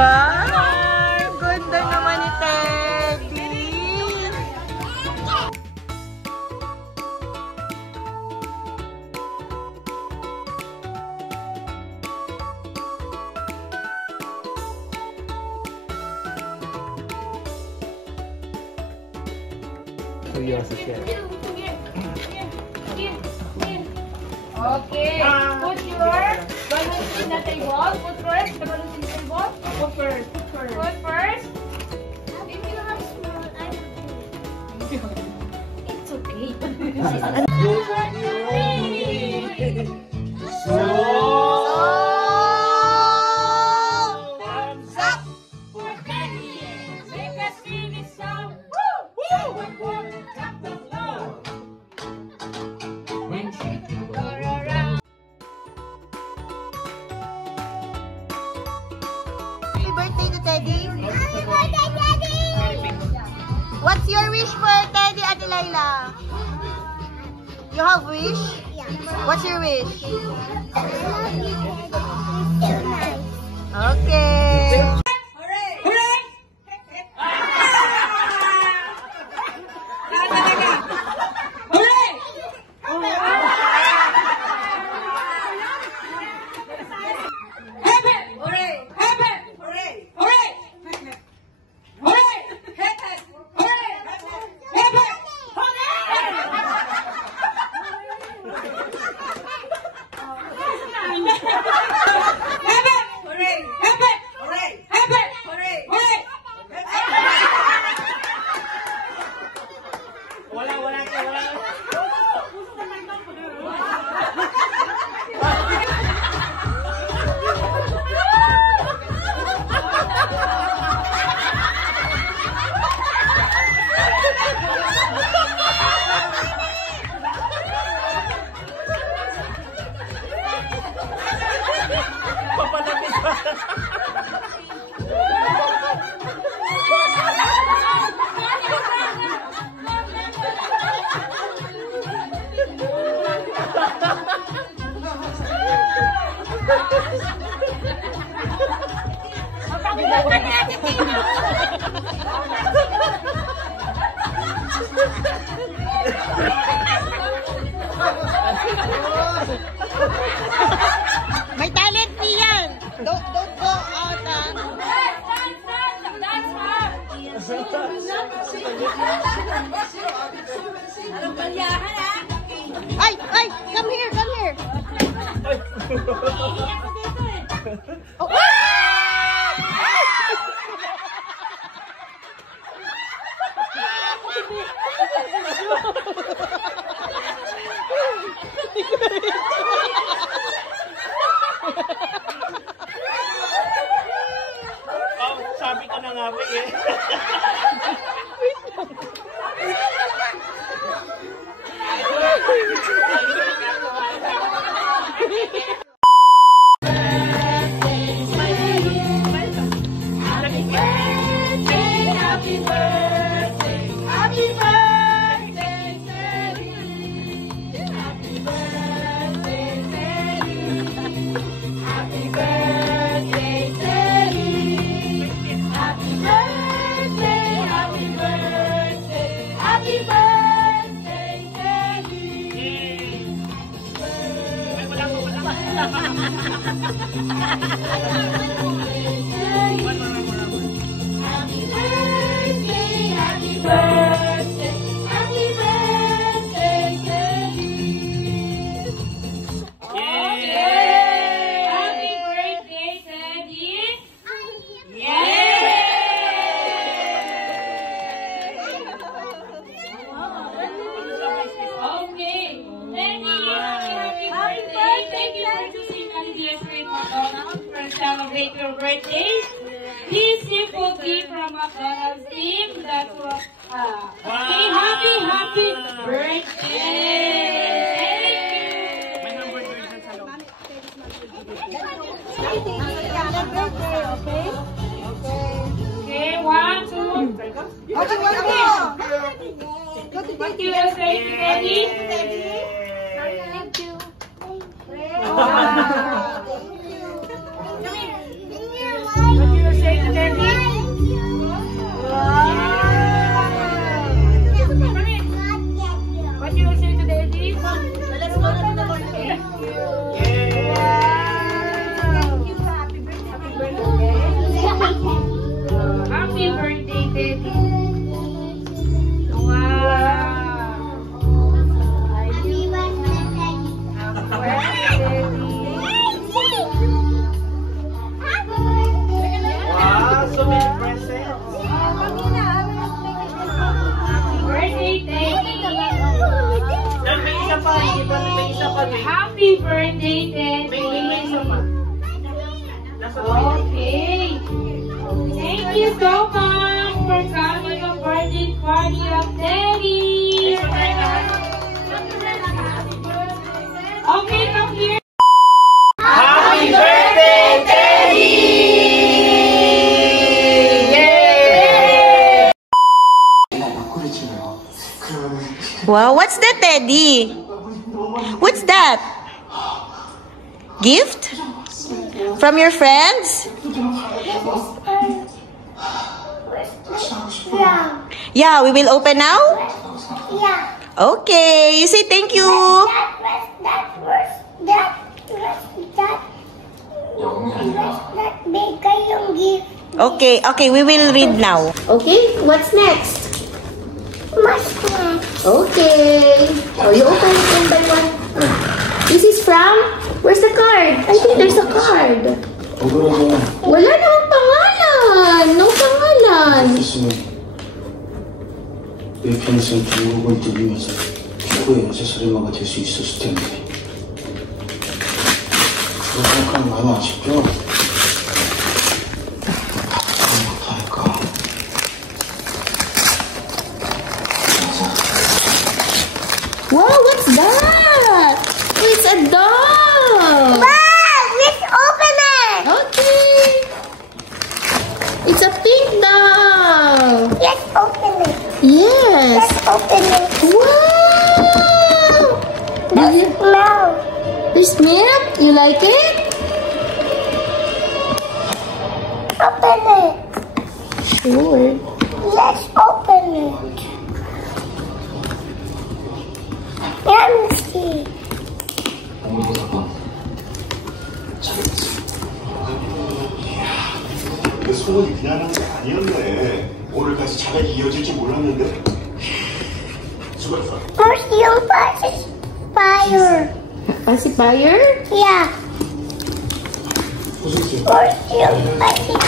Wow! Ganda naman ni Teddy! Seryoso siya. Okay. Put your balloons in the table. Put first the balloons in the table. Put first. Put first. If you have small, I have It's okay. Happy birthday to Teddy! Happy birthday, Daddy! What's your wish for Teddy, Ate Laila? You have wish? Yeah. What's your wish? I love you, Daddy. You're so nice. Okay. May talent niyan. Don't go out. Ay, come here. Oh. Sabi ko na nga ba eh. Celebrate your birthday. This simple gift from McDonald's team. That's what. Say happy birthday. May number 2 dyan sa loob. Okay, 1, 2. What do you say to Daddy? Thank you. What do you say Wow, what's that, Teddy? What's that? Gift? From your friends? Yeah. Yeah, we will open now? Yeah. Okay, you say thank you. That bigay yung gift. Okay, we will read now. Okay, what's next? Mushroom. Okay. Oh, you open it one by one. This is from? Where's the card? I think there's a card. Wala namang pangalan. No pangalan. 내 평생 중국을 들으면서 최고의 연쇄살인마가 될 수 있었을 텐데 그거 생각하면 마음 아쉽죠? 못하니까 Wow, what's that? Oh, it's a dog. Wow, let's open it. Okay. It's a pink dog. Let's open it. Yes. Let's open it. Wow. Smell. There's milk. You like it? Open it. Sure. Let's open it. Let me see. 내 소문이 그냥 한 게 아니었네 오늘까지 자백이 이어질 줄 몰랐는데 수고했어 First yung pacifier. Pacifier? Yeah. 고생했어 First yung pacifier.